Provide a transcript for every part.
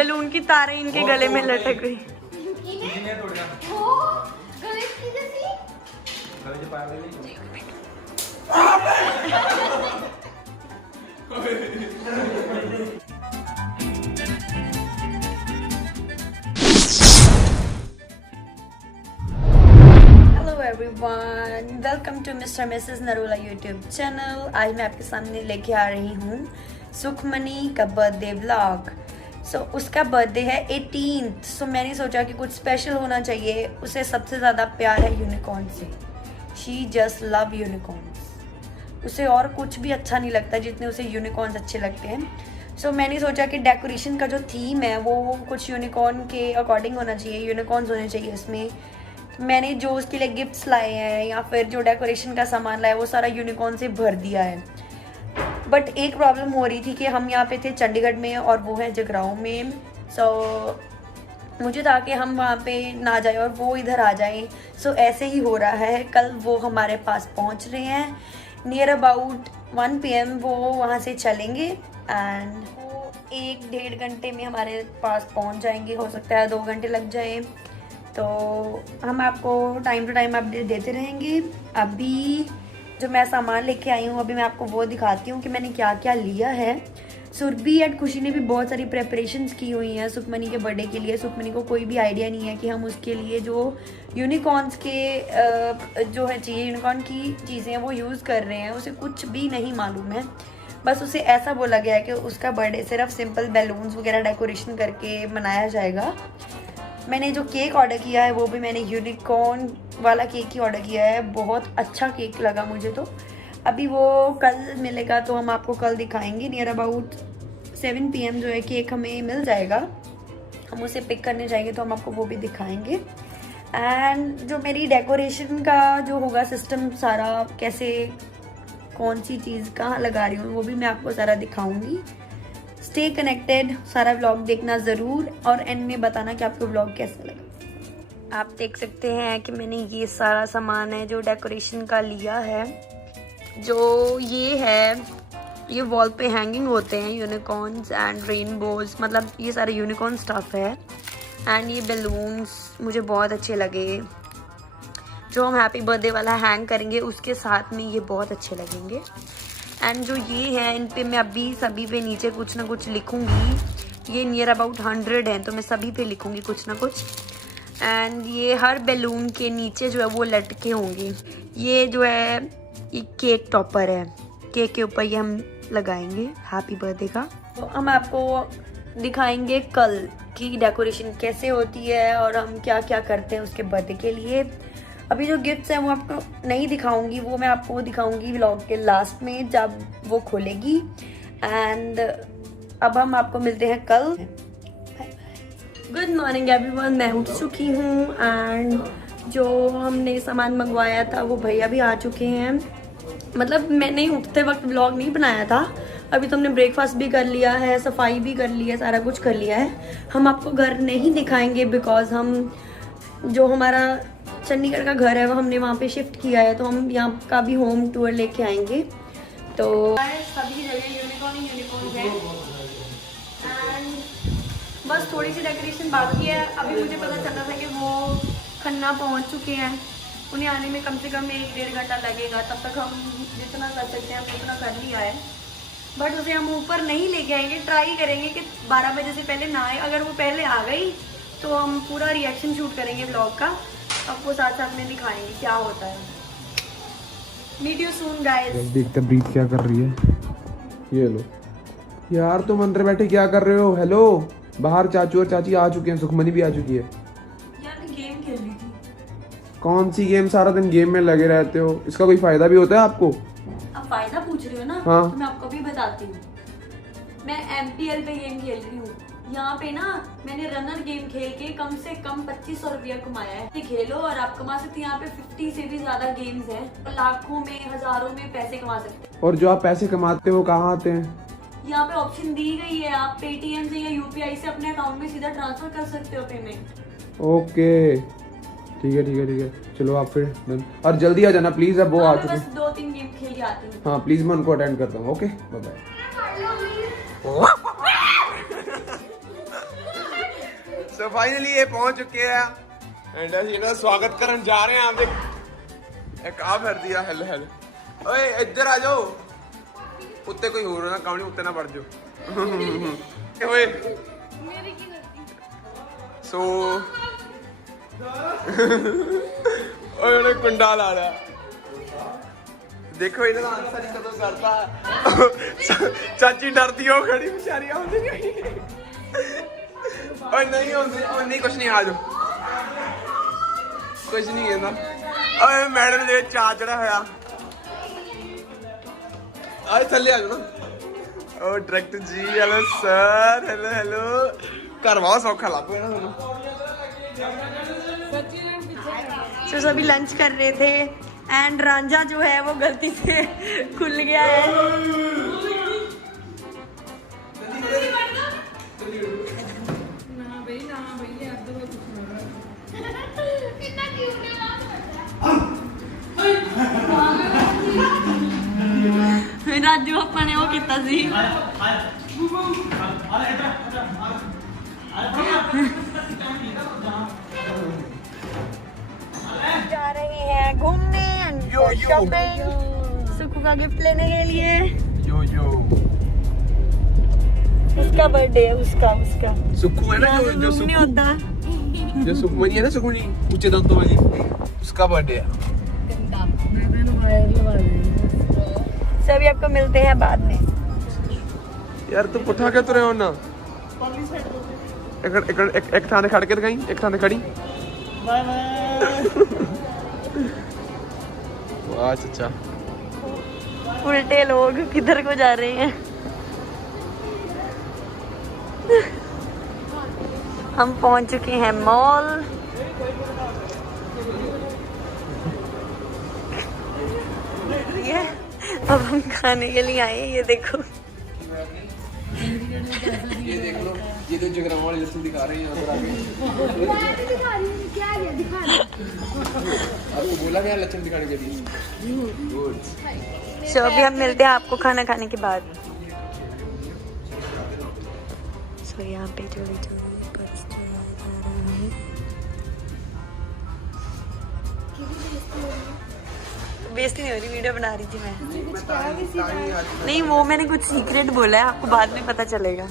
Balloon की तारें इनके गले में लटक गई। Hello everyone, welcome to mister missus Narula YouTube channel. आज मैं आपके सामने लेके आ रही हूँ सुखमनी का बर्थडे व्लॉग। उसका बर्थडे है 18th। मैंने सोचा कि कुछ स्पेशल होना चाहिए। उसे सबसे ज़्यादा प्यार है यूनिकॉर्न से। She just love unicorns. उसे और कुछ भी अच्छा नहीं लगता जितने उसे यूनिकॉर्न्स अच्छे लगते हैं। मैंने सोचा कि डेकोरेशन का जो थीम है वो कुछ यूनिकॉर्न के अकॉर्डिंग होना चाहिए, यूनिकॉर्न्स होने चाहिए इसमें। मैंने जो उसके लिए गिफ्ट्स लाए हैं या फिर जो डेकोरेशन का सामान लाया वो सारा यूनिकॉर्न से भर दिया है। बट एक प्रॉब्लम हो रही थी कि हम यहाँ पे थे चंडीगढ़ में और वो है जगराओं में। मुझे था कि हम वहाँ पे ना जाए और वो इधर आ जाएं। ऐसे ही हो रहा है। कल वो हमारे पास पहुँच रहे हैं। नियर अबाउट 1 PM वो वहाँ से चलेंगे एंड वो 1-1.5 घंटे में हमारे पास पहुँच जाएंगे। हो सकता है 2 घंटे लग जाए। तो हम आपको टाइम टू टाइम अपडेट देते रहेंगे। अभी जो मैं सामान लेके आई हूँ अभी मैं आपको वो दिखाती हूँ कि मैंने क्या क्या लिया है। सुरभि एंड खुशी ने भी बहुत सारी प्रेपरेशंस की हुई हैं सुखमनी के बर्थडे के लिए। सुखमनी को कोई भी आइडिया नहीं है कि हम उसके लिए जो यूनिकॉर्न्स के जो है चाहिए, यूनिकॉर्न की चीज़ें वो यूज़ कर रहे हैं। उसे कुछ भी नहीं मालूम है। बस उसे ऐसा बोला गया है कि उसका बर्थडे सिर्फ सिंपल बैलून्स वगैरह डेकोरेशन करके मनाया जाएगा। मैंने जो केक ऑर्डर किया है वो भी मैंने यूनिकॉर्न वाला केक ही ऑर्डर किया है। बहुत अच्छा केक लगा मुझे। तो अभी वो कल मिलेगा तो हम आपको कल दिखाएंगे। नियर अबाउट 7 PM जो है केक हमें मिल जाएगा। हम उसे पिक करने जाएंगे तो हम आपको वो भी दिखाएंगे। एंड जो मेरी डेकोरेशन का जो होगा सिस्टम सारा, कैसे कौन सी चीज़ कहाँ लगा रही हूँ वो भी मैं आपको सारा दिखाऊंगी। स्टे कनेक्टेड, सारा व्लॉग देखना ज़रूर और एंड में बताना कि आपको व्लॉग कैसा लगा। आप देख सकते हैं कि मैंने ये सारा सामान है जो डेकोरेशन का लिया है। जो ये है ये वॉल पे हैंगिंग होते हैं यूनिकॉर्न्स एंड रेनबोज, मतलब ये सारे यूनिकॉर्न स्टफ है। एंड ये बैलून्स मुझे बहुत अच्छे लगे। जो हम हैप्पी बर्थडे वाला हैंग करेंगे उसके साथ में ये बहुत अच्छे लगेंगे। एंड जो ये है इन पे मैं अभी सभी पे नीचे कुछ ना कुछ लिखूंगी। ये नियर अबाउट 100 हैं तो मैं सभी पे लिखूंगी कुछ ना कुछ। एंड ये हर बैलून के नीचे जो है वो लटके होंगे। ये जो है ये केक टॉपर है। केक के ऊपर ये हम लगाएंगे हैप्पी बर्थडे का। तो हम आपको दिखाएंगे कल की डेकोरेशन कैसे होती है और हम क्या क्या करते हैं उसके बर्थडे के लिए। अभी जो गिफ्ट्स हैं वो आपको नहीं दिखाऊंगी, वो मैं आपको दिखाऊंगी व्लॉग के लास्ट में जब वो खोलेगी। एंड अब हम आपको मिलते हैं कल। गुड मॉर्निंग एवरीवन, मैं उठ चुकी हूँ एंड जो हमने सामान मंगवाया था वो भैया भी आ चुके हैं। मतलब मैंने उठते वक्त व्लॉग नहीं बनाया था। अभी तो हमने ब्रेकफास्ट भी कर लिया है, सफाई भी कर ली है, सारा कुछ कर लिया है। हम आपको घर नहीं दिखाएंगे बिकॉज हम जो हमारा चंडीगढ़ का घर है वो हमने वहाँ पे शिफ्ट किया है। तो हम यहाँ का भी होम टूर लेके आएंगे। तो सभी जगह यूनिकॉर्न है एंड बस थोड़ी सी डेकोरेशन बाकी है। अभी मुझे पता चला था कि वो खन्ना पहुँच चुके हैं। उन्हें आने में कम से कम 1-1.5 घंटा लगेगा। तब तक हम जितना कर सकते हैं उतना कर लिया है। बट उसे हम ऊपर नहीं लेके आएंगे। ट्राई करेंगे कि 12 बजे से पहले ना आए। अगर वो पहले आ गई तो हम पूरा रिएक्शन शूट करेंगे व्लॉग का, आपको साथ साथ में दिखाएंगे क्या होता है। Meet you soon guys. देखते ब्रीथ क्या कर रही है। ये लो यार, तुम अंदर बैठे क्या कर रहे हो? हेलो, बाहर चाचू और चाची आ चुके हैं, सुखमनी भी आ चुकी है। यार मैं गेम खेल रही थी। कौन सी गेम? सारा दिन गेम में लगे रहते हो। इसका कोई फायदा भी होता है आपको? अब फायदा पूछ रहे हो ना? हाँ। तो मैं आपको भी बताती हूँ। मैं MPL पे गेम खेल रही हूँ। यहाँ पे ना मैंने रनर गेम खेल के कम से कम 2500 रुपया कमाया है। ये खेलो और आप कमा सकते हैं। यहाँ पे 50 से भी ज्यादा गेम्स हैं। तो लाखों में हजारों में पैसे कमा सकते हैं। और जो आप पैसे कमाते हो कहाँ आते हैं? यहाँ पे ऑप्शन दी गई है, आप पेटीएम से या UPI से अपने अकाउंट में सीधा ट्रांसफर कर सकते हो पेमेंट। ओके ठीक है ठीक है ठीक है, चलो आप फिर डन। और जल्दी आ जाना प्लीज, अब वो आ चुके हैं। बस 2-3 गेम खेल के आती हूँ। हाँ प्लीज, मैं उनको अटेंड करता हूँ। Okay bye bye. So finally ये पहुंच चुके हैं एंड ਅਸੀਂ ਇਹਨਾਂ ਦਾ ਸਵਾਗਤ ਕਰਨ ਜਾ ਰਹੇ ਹਾਂ ਆਪਦੇ ਇੱਕ ਆ ਫਿਰ ਦਿਆ ਹੈਲ ਹੈਲ ਓਏ ਇੱਧਰ ਆ ਜਾਓ ਉੱਤੇ ਕੋਈ ਹੋਰ ਨਾ ਕਾਉਣੀ ਉੱਤੇ ਨਾ ਵੜ ਜਾਓ ਓਏ ਮੇਰੀ ਕੀ ਗਲਤੀ ਸੋ ਓਏ ਉਹਨੇ ਕੁੰਡਾ ਲਾ ਲਿਆ देखो इन्हें आंसर ही कदम करता चाची डरती हो खड़ी बेचारी आउंदी और नहीं आउंदी और नहीं कुछ नहीं आ जाओ कुछ नहीं है ना ओए मैडम दे चा चढ़ा होया आज थल्ले आ जाओ ना ओ डायरेक्टर जी हेलो सर हेलो हेलो घर बहुत सौखा लग गया ना तो सभी लंच कर रहे थे एंड रांझा जो है वो गलती से खुल गया है। राजू अपा ने वो किया सी जा रहे हैं घूमने शॉपिंग सुखू का गिफ्ट लेने के लिए। यो यो उसका बर्थडे है उसका सुखू है ना जो नहीं सुखू होता जो सुखमनी है ना सुखमनी ऊंचे दांतों वाली उसका बर्थडे है। सभी आपको मिलते हैं बाद में। यार तू पुठा के तुरे हो ना एक थाने खड़ के दिखाई एक थाने खड़ी बाय बाय वाह चाचा उल्टे लोग किधर को जा रहे हैं। हम पहुंच चुके हैं मॉल। ये अब हम खाने के लिए आए हैं। ये देखो ये देख लो ये तो जगराम वाले लस्सी दिखा रहे हैं यहाँ पर आगे आपको बोला गया लक्षण दिखाने के लिए। सो अभी हम मिलते हैं आपको खाना खाने के बाद। सो यहाँ पे चोरी पर्स चुराया जा रहा है। बेइज्जती नहीं हो रही वीडियो बना रही थी मैं। नहीं वो मैंने कुछ सीक्रेट बोला है आपको बाद में पता चलेगा।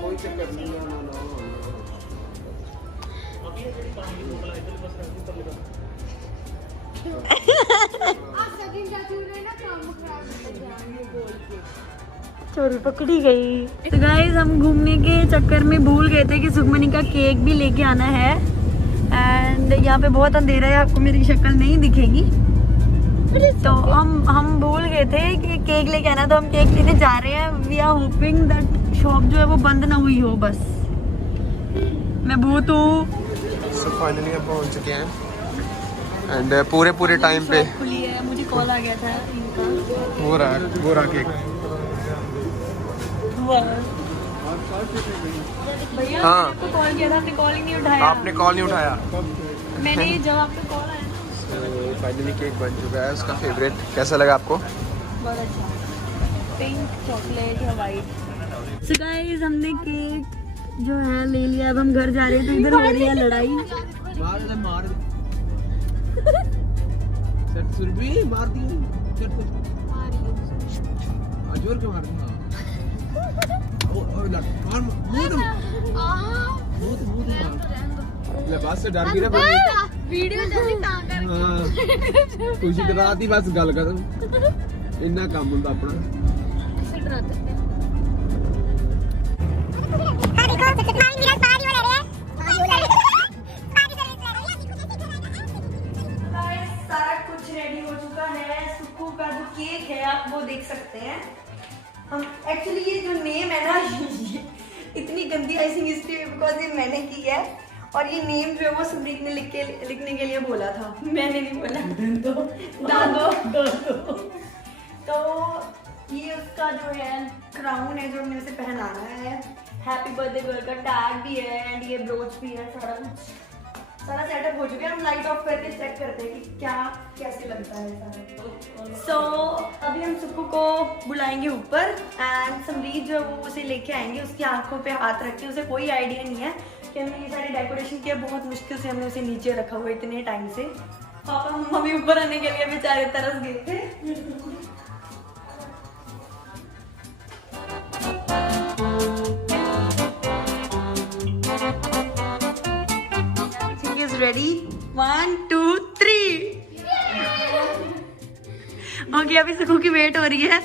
कोई चक्कर नहीं है चोरी पकड़ी गई। तो गाइस हम घूमने के चक्कर में भूल गए थे कि सुखमनी का केक भी लेके आना है एंड यहाँ पे बहुत अंधेरा है आपको मेरी शक्ल नहीं दिखेगी। तो हम भूल गए थे कि केक लेके आना तो हम केक लेने जा रहे हैं। We are hoping that shop जो है वो बंद ना हुई हो बस। मैं बहुत हूँ। सो फाइनली हम पहुंच चुके हैं एंड पूरे टाइम पे खुली है। मुझे कॉल आ गया था इनका वो रहा केक। भैया हाँ। आपको कॉल किया था आपने कॉल ही नहीं उठाया। आपने कॉल नहीं उठाया। मैंने जब आपका कॉल आया ना फाइनली केक बन चुका है उसका फेवरेट। कैसा लगा आपको? बहुत अच्छा पिंक चॉकलेट या वाइट। सो गाइस हमने केक जो है ले लिया। अब हम घर जा रहे हैं तो इधर हो रही है लड़ाई। मार सेट सुरभि मार दी चट जोर के मार ओ लट मार मुंह मार ले बस से डर गई ना वीडियो जल्दी ता कर खुशी डराती बस गल कर इन्ना काम हुंदा अपना ऐसे डराते हैं। सारा कुछ रेडी हो चुका है। सुक्कू का जो केक है आप वो देख सकते हैं। हम एक्चुअली ये जो नेम है ना इतनी गंदी आइसिंग इसलिए बिकॉज ये मैंने की है और ये नेम जो है वो सुब्रीक ने लिखने के लिए बोला था। मैंने नहीं बोला। तो ये उसका जो है क्राउन है जो हमने उसे पहनाना है। हैप्पी बर्थडे गर्ल का टैग भी है एंड ये ब्रोच भी है सारा कुछ। सारा सेटअप हो चुका है, हम लाइट ऑफ करके चेक करते हैं कि क्या कैसे लगता है सारा। सो अभी हम सुक्कू को बुलाएंगे ऊपर एंड समरीत जो है वो उसे लेके आएंगे, उसकी आंखों पे हाथ रख के। उसे कोई आइडिया नहीं है कि हमने ये सारी डेकोरेशन किया, बहुत मुश्किल से हमने उसे नीचे रखा हुआ इतने टाइम से। पापा मम्मा भी ऊपर आने के लिए बेचारे तरस गए थे। रेडी 1 2 3 ओके अभी सुकू की वेट हो रही है।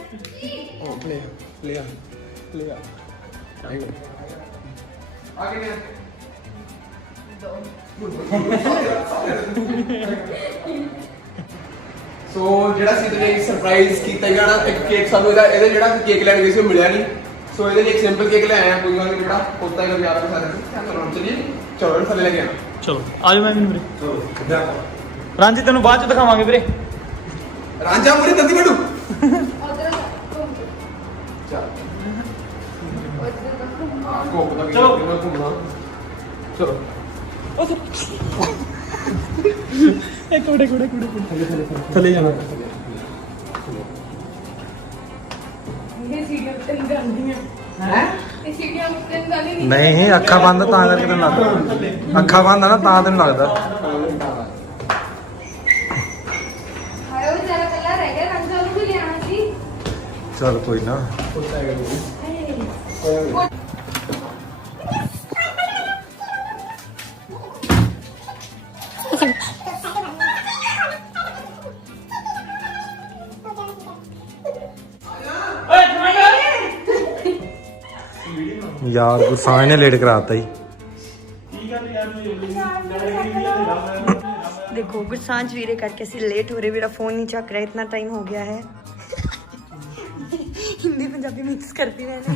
ਸੋ ਜਿਹੜਾ ਸੀ ਤੇ ਸਰਪ੍ਰਾਈਜ਼ ਕੀਤਾ ਜਾਣਾ ਇੱਕ ਕੇਕ ਸਾਨੂੰ ਇਹਦਾ ਜਿਹੜਾ ਕੇਕ ਲੈਣ ਗਏ ਸੀ ਉਹ ਮਿਲਿਆ ਨਹੀਂ। ਸੋ ਇਹਦੇ ਲਈ ਇੱਕ ਸਿੰਪਲ ਕੇਕ ਲੈ ਆਇਆ, ਕੋਈ ਗੱਲ ਨਹੀਂ, ਜਿਹੜਾ ਹੋਤਾ ਹੈ ਪਿਆਰ के साथ। चलो चलिए चलो थले लेके आना। ਚਲੋ ਆਜੋ ਮੈਂ ਵੀਰੇ। ਰਾਂਝੀ ਤੈਨੂੰ ਬਾਅਦ ਚ ਦਿਖਾਵਾਂਗੇ ਵੀਰੇ। ਰਾਂਝਾ ਮੁਰੇ ਤੰਦੀ ਬੜੂ ਚਲੋ ਘੁੰਮਣਾ ਚਲੋ ਇੱਕ ਮਿੰਟ ਥੱਲੇ ਜਾਣਾ। ਇਹ ਸੀਡੀਆਂ ਤੇ ਗਾਂਦੀਆਂ ਹੈ ਇਹ ਸੀਡੀਆਂ ਤੇ ਗਾਂਦੀਆਂ ਨਹੀਂ ਅੱਖਾਂ ਬੰਦ ਤਾਂ ਕਰਕੇ ਤੈਨੂੰ ਲੱਗਦਾ, ਅੱਖਾਂ ਬੰਦ ਆ ਨਾ ਤਾਂ ਤੈਨੂੰ ਲੱਗਦਾ। ਹਾਏ ਉਹ ਜਰਾ ਕੱਲਾ ਰਹਿ ਗਿਆ, ਰੰਗ ਨੂੰ ਵੀ ਲਿਆਣਾ ਸੀ। ਚਲ ਕੋਈ ਨਾ। यार गुरसाने ने लेट कराता ही। देखो गुरसांझ वीरे करके ऐसे लेट हो रहे, मेरा फोन नहीं चक रहा है, इतना टाइम हो गया है। हिंदी पंजाबी मिक्स करती रहना।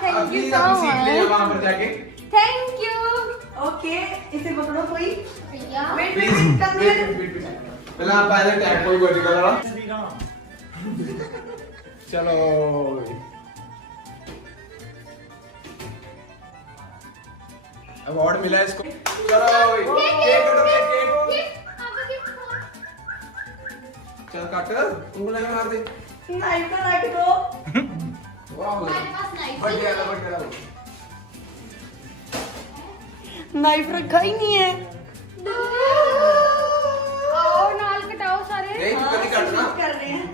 Thank you so much. वहां पर जाके थैंक यू। ओके इसे पकड़ो कोई। भैया वेट वेट कम हियर। पहला आप आए टैग कोई वर्टिकल वाला। चलो अवार्ड मिला है इसको। चलो केक कटो केक। चल काट उंगली लगा मार दे। नाइफ का रख दो। वाह हमारे पास नाइफ बढ़िया। नाइफ रखा ही नहीं है। आओ नाल कटाओ सारे। नहीं तू कभी काटना कर रहे हैं।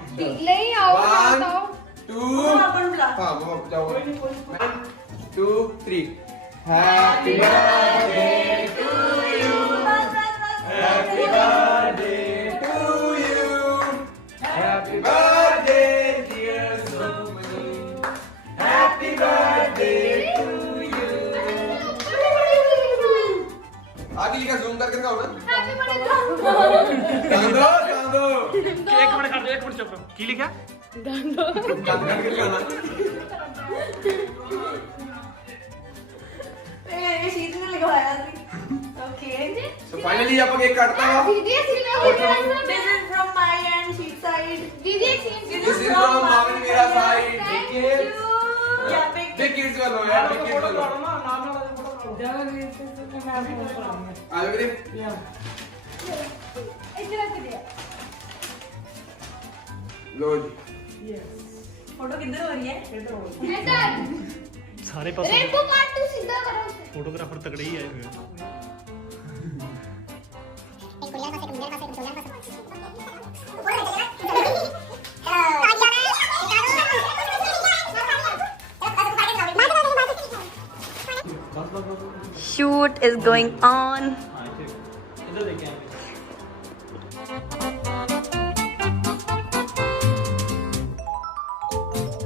नहीं आओ One, कटाओ। 2 अपन बुला। हाँ वो जाओ 1 2 3 happy birthday to you happy birthday to you happy birthday dear Sumani happy birthday to you. आगे लिखा जूम करके दिखाओ ना। Happy birthday. कांदो ਇੱਕ ਮਿੰਟ ਚੁੱਪ ਰਹੋ। ਕੀ ਲਿਖਿਆ? कांदो करके लिखाना। ये शीट में लिखवाया थी। ओके तो फाइनली आप केक काटता है। दीदी सीन हो गया। This is from my end sheet side. दीदी scene This is from Marvin मेरा side. Thank Big you. kids. क्या पे Big kids वालों यार, big kids वालों। आ जाओ वीरे। इधर रख दिया। लो जी। फोटो किधर हो रही है? इधर ਸਾਰੇ ਪਾਸੇ रेनबो पार्ट टू सीधा करो। ਫੋਟੋਗ੍ਰਾਫਰ ਤਗੜੇ ਹੀ ਆਏ ਹੋਏ ਆ। Shoot is going on. ਇੱਧਰ ਦੇਖਿਆ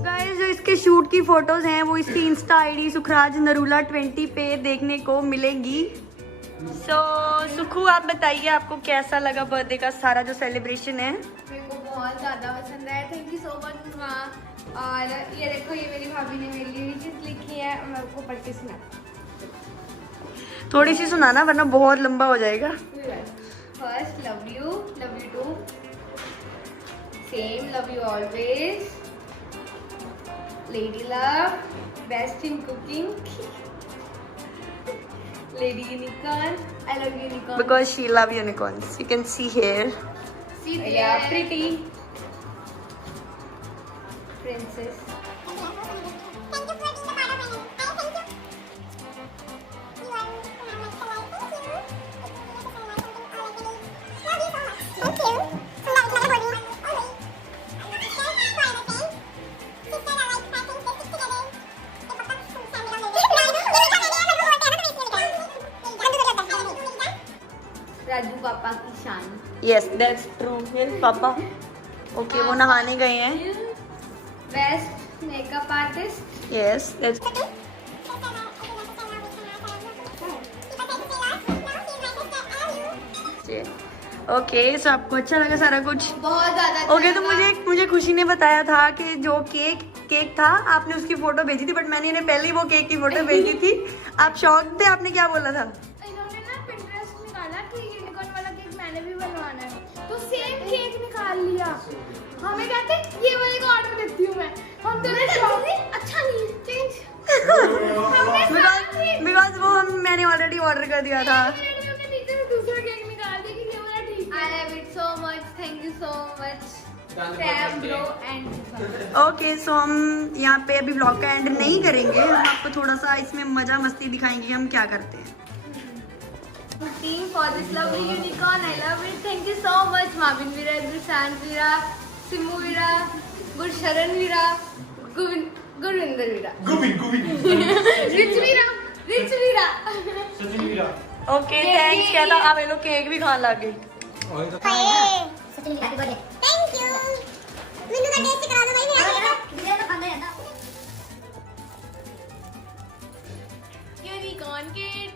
गाइस जो इसके शूट की फोटोज हैं वो इसकी इंस्टा आईडी सुखराज नरूला 20 पे देखने को मिलेंगी। सो सुखू, आप बताइए आपको कैसा लगा बर्थडे का सारा जो सेलिब्रेशन है? मेरे को बहुत ज़्यादा पसंद आया। थैंक यू सो मच माँ। और ये देखो, ये मेरी भाभी ने मेरे लिए चीज़ लिखी है, मैं आपको पढ़ के सुना। थोड़ी सी सुनाना वरना बहुत लंबा हो जाएगा। First, love you too. Same, love you always. Lady love, best in cooking. Lady Unicorn, I love unicorn. Because she love unicorns. You can see here. See there. Pretty. Princess. Raju पापा की शान। Yes, that's true. Yes, पापा. Okay, वो नहाने गए हैं. Best makeup artist. Yes, that's. Okay, so आपको अच्छा लगा सारा कुछ? बहुत ज्यादा। ओके, तो मुझे खुशी ने बताया था कि जो केक था आपने उसकी फोटो भेजी थी, बट मैंने इन्हें पहले ही वो केक की फोटो भेजी थी। आप शॉक थे, आपने क्या बोला था? इन्होंने ना पिंटरेस्ट निकाला कि यूनिकॉर्न वाला केक मैंने भी बनवाना है, तो सेम केक निकाल लिया। हमें कहते ये वाले का ऑर्डर देती हूँ मैं। हम दोनों शॉक। अच्छा नहीं, चेंज। बिकॉज वो मैंने ऑलरेडी ऑर्डर कर दिया था। दूसरा केक निकाल दिया कि ये वाला ठीक है। I love it so much. Thank you so much. Sam bro and okay, so हम यहाँ पे अभी व्लॉग का एंड नहीं करेंगे, हम आपको थोड़ा सा इसमें मजा मस्ती दिखाएंगे हम क्या करते हैं। team for this lovely unicorn. I love it. Thank you so much. Mavin Vira, Dusan Vira, Simu Vira, Gursharan Vira, Gurvinder Vira. Rich Vira. Okay, thanks कहता आप ये लोग केक भी खाने लग गए। Thank you. विंदु का टेस्ट करा दो भाई। मेरा तो खाना है ना। Unicorn kid.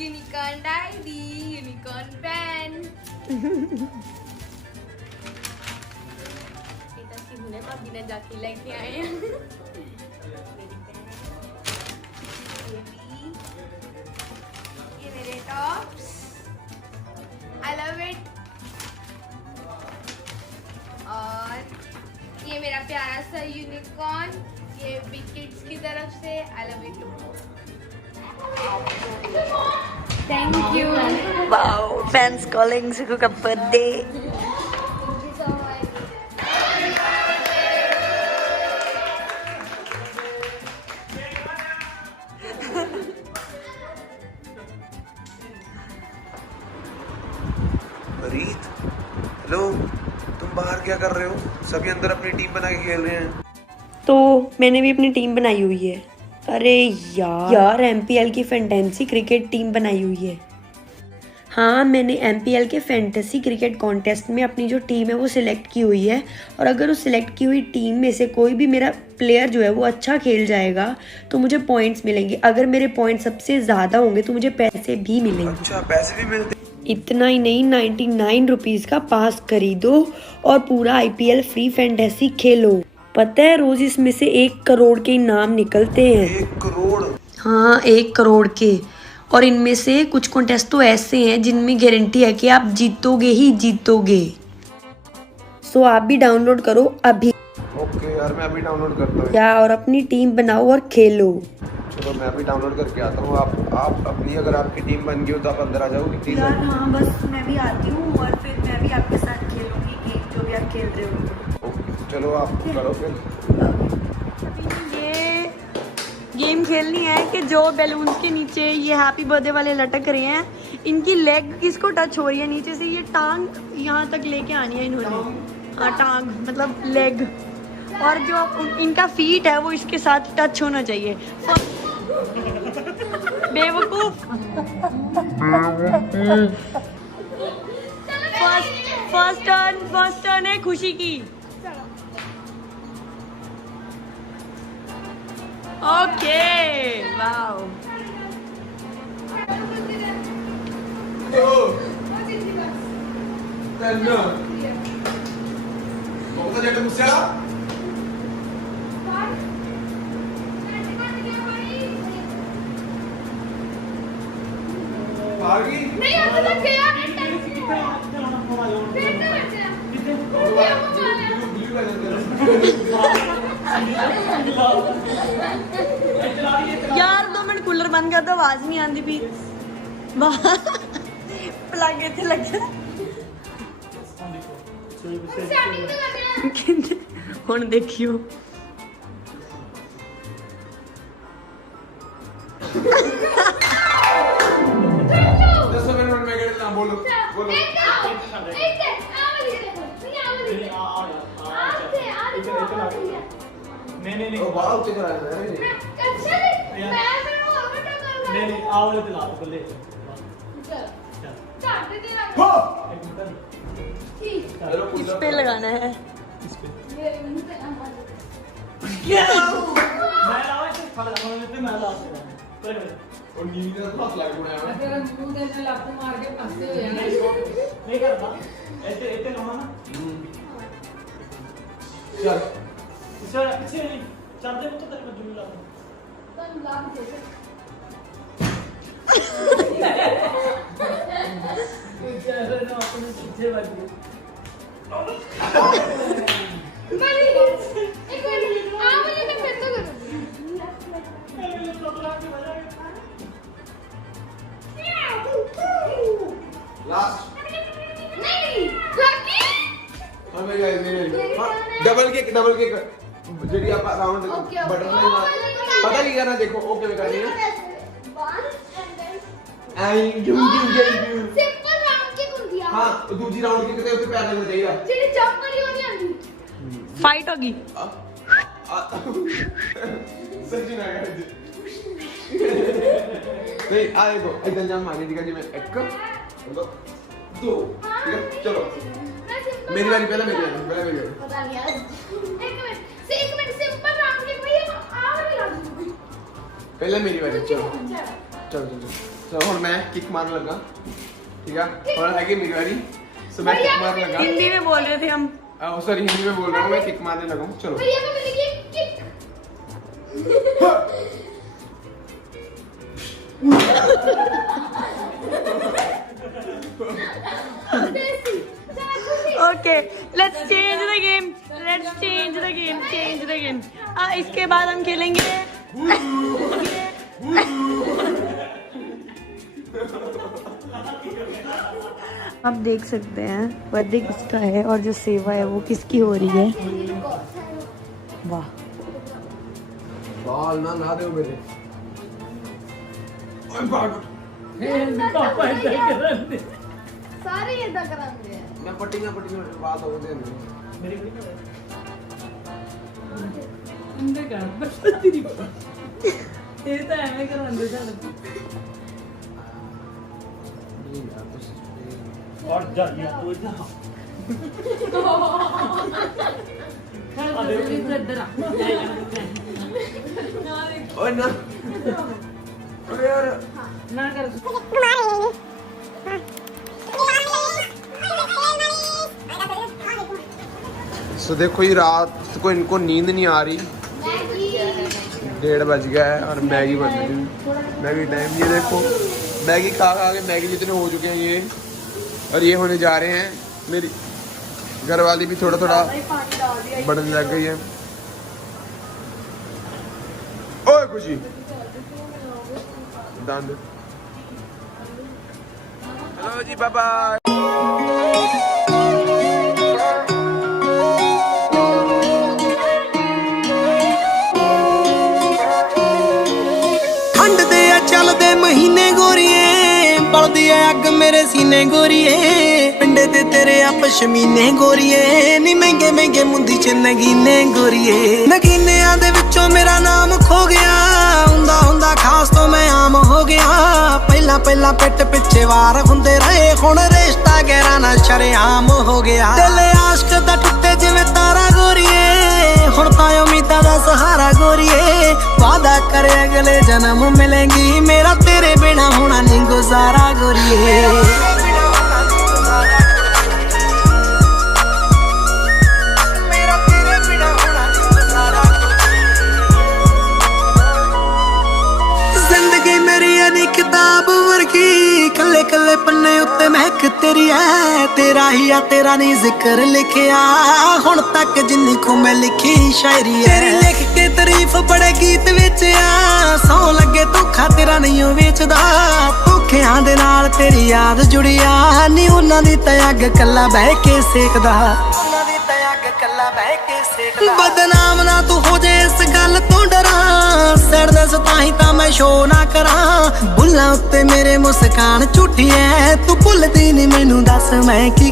Unicorn diary, unicorn pen. इतना सिमुने भाभी ने जाके लेके आए हैं। ये मेरे टॉप्स। I love it. और ये मेरा प्यारा सा यूनिकॉर्न, ये बिग किड्स की तरफ से। I love it too. Thank you. Wow, fans calling Sukhu का birthday. Thank you so much. Reet, hello, तुम बाहर क्या कर रहे हो? सभी अंदर अपनी टीम बना के खेल रहे हैं। तो मैंने भी अपनी टीम बनाई हुई है। अरे यार एमपीएल की फैंटेसी क्रिकेट टीम बनाई हुई है। हाँ, मैंने एमपीएल के फैंटेसी क्रिकेट कॉन्टेस्ट में अपनी जो टीम है वो सिलेक्ट की हुई है, और अगर उस सिलेक्ट की हुई टीम में से कोई भी मेरा प्लेयर जो है वो अच्छा खेल जाएगा तो मुझे पॉइंट्स मिलेंगे। अगर मेरे पॉइंट सबसे ज़्यादा होंगे तो मुझे पैसे भी मिलेंगे। अच्छा, पैसे भी मिलते? इतना ही नहीं, 99 रुपीज़ का पास खरीदो और पूरा आईपीएल फ्री फैंटेसी खेलो। पता है रोज इसमें से 1 करोड़ के इनाम निकलते हैं। 1 करोड़? हाँ, 1 करोड़ के। और इनमें से कुछ कॉन्टेस्ट तो ऐसे हैं जिनमें गारंटी है कि आप जीतोगे ही जीतोगे। सो आप भी डाउनलोड करो अभी। ओके यार, मैं अभी डाउनलोड करता हूँ। या और अपनी टीम बनाओ और खेलो। चलो मैं अभी डाउनलोड करके आता हूँ। आप अपनी, अगर आपकी टीम बन गई हो तो आप अंदर आ जाओगे। यार हाँ, बस मैं भी आती हूँ और फिर मैं भी आपके साथ खेलूंगी गेम जो भी आप खेल रहे हो। ओके, चलो आप करो फिर। ये गेम खेलनी है कि जो बैलून्स के नीचे ये हैप्पी बर्थडे वाले लटक रहे हैं, इनकी लेग किसको टच हो रही है नीचे से, ये टांग यहाँ तक लेके आनी है इन्होंने। हाँ, टांग मतलब लेग, और जो इनका फीट है वो इसके साथ टच होना चाहिए। बेवकूफ। फर्स्ट टर्न है खुशी की। ओके वाओ तो जेट मुझसे भागी नहीं आता था क्या फिर नहीं यार 2 मिनट कूलर बंद कर दो आवाज नहीं आती भी प्लग इतने लगे स्टार्टिंग तो करते हैं हुन देखियो दस मिनट में गए ना बोलो बोलो नहीं ओ बाहर उठे करा है नहीं आओ वाले दिला दो बोले हेलो इस पे लगाना है मैं लाओ इसे खड़ा करने मैं ला सकता हूं और नींद का हाथ लग गया है नहीं करता ऐसे ऐसे लाओ ना चल पीछे पीछे चल दे तो तेरे को जुड़ ला लास्ट हां मेरे डबल केक जेडी आप राउंड Okay, okay. बटरफ्लाई पता नहीं करना देखो ओके में करनी है आई जू सिंपल राउंड के कुल दिया हां दूसरी राउंड के कितने उससे पैर लगना चाहिए जेडी जंप करी होनी आंदी फाइट होगी सच्ची ना कर नहीं आ देखो इधर जाम आगे दिखा जी मैं एक दो ठीक है चलो मेरी बारी पहले मेरी बारी पता नहीं यार एक मिनट सिंपल राउंड के भाई आ वाली राउंड पहले मेरी बारी चलो चलो ਹੁਣ मैं किक मारने लगा ठीक है और है कि मेरी बारी सो मैं किक मारने लगा हिंदी में बोल रहे थे हम सॉरी हिंदी में बोल रहा हूँ मैं किक मारने लगा हूँ चलो भैया को मिलेगी kick okay let's change the game इसके बाद हम खेलेंगे आप देख सकते हैं बर्थडे किसका है और जो सेवा है वो किसकी हो रही है वाह बाल ना दे मेरे ओए बाल पापा ऐसा करते सारे इदा करांगे मैं पट्टियां बात हो दे मेरी उनके क्या बस तेरी ये तो ऐਵੇਂ करांदे जान और जा ये तो जा ओए ना ओए यार ना कर सो देखो ये रात को इनको नींद नहीं आ रही 1:30 बज गया है और मैगी बन रही है मैगी टाइम ये देखो मैगी खा के मैगी जितने हो चुके हैं ये और ये होने जा रहे हैं मेरी घरवाली भी थोड़ा बढ़ने लग गई है ओए खुशी दंद हेलो जी बाय बाय चलदे महीने गोरीए बलदी अग मेरे सीने गोरीए पिंडे ते तेरे आप शमीने गोरीए नी महंगे महंगे मुंदी च नगीने गोरीए नगीनियां दे विचों मेरा नाम खो गया हुंदा हुंदा खास तो मैं आम हो गया पहला पहला पिट पिछे वार हुंदे रहे हुण रिश्ता गहरा ना शरेआम हो गया दिल आशिक दा टुटे जिवें तारा गोरीए ਹੁਣ ਤਾਂ ਉਮੀਦਾਂ ਦਾ ਸਹਾਰਾ ਗੋਰੀਏ ਵਾਦਾ ਕਰ ਅਗਲੇ ਜਨਮ ਮਿਲੇਗੀ ਮੇਰਾ ਤੇਰੇ ਬਿਨਾ ਹੋਣਾ ਨਹੀਂ ਗੁਜ਼ਾਰਾ ਗੋਰੀਏ किताब वर्गी कले कले पन्ने उत्ते महक तेरी है तेरा ही आ तेरा नहीं जिक्र लिखिया हुण तक जिन्नी को मैं लिखी शायरी है तेरी लिख के तारीफ बड़े गीत विच आ सौ लगे धोखा तेरा नहीं वेचदा धोखियां दे नाल तेरी याद जुड़िया नी उन्हां दी ते अग कल्ला बह के सेकदा उन्हां दी ते अग कल्ला बह के सेकदा बदनाम ना तू हो जाए इस गल तो डरा सैडनेस ताही तां मैं शो ना करा बुल्लां उत्ते मेरे मुस्कान झूठी है तू भुलदी नहीं मैनू दस मैं की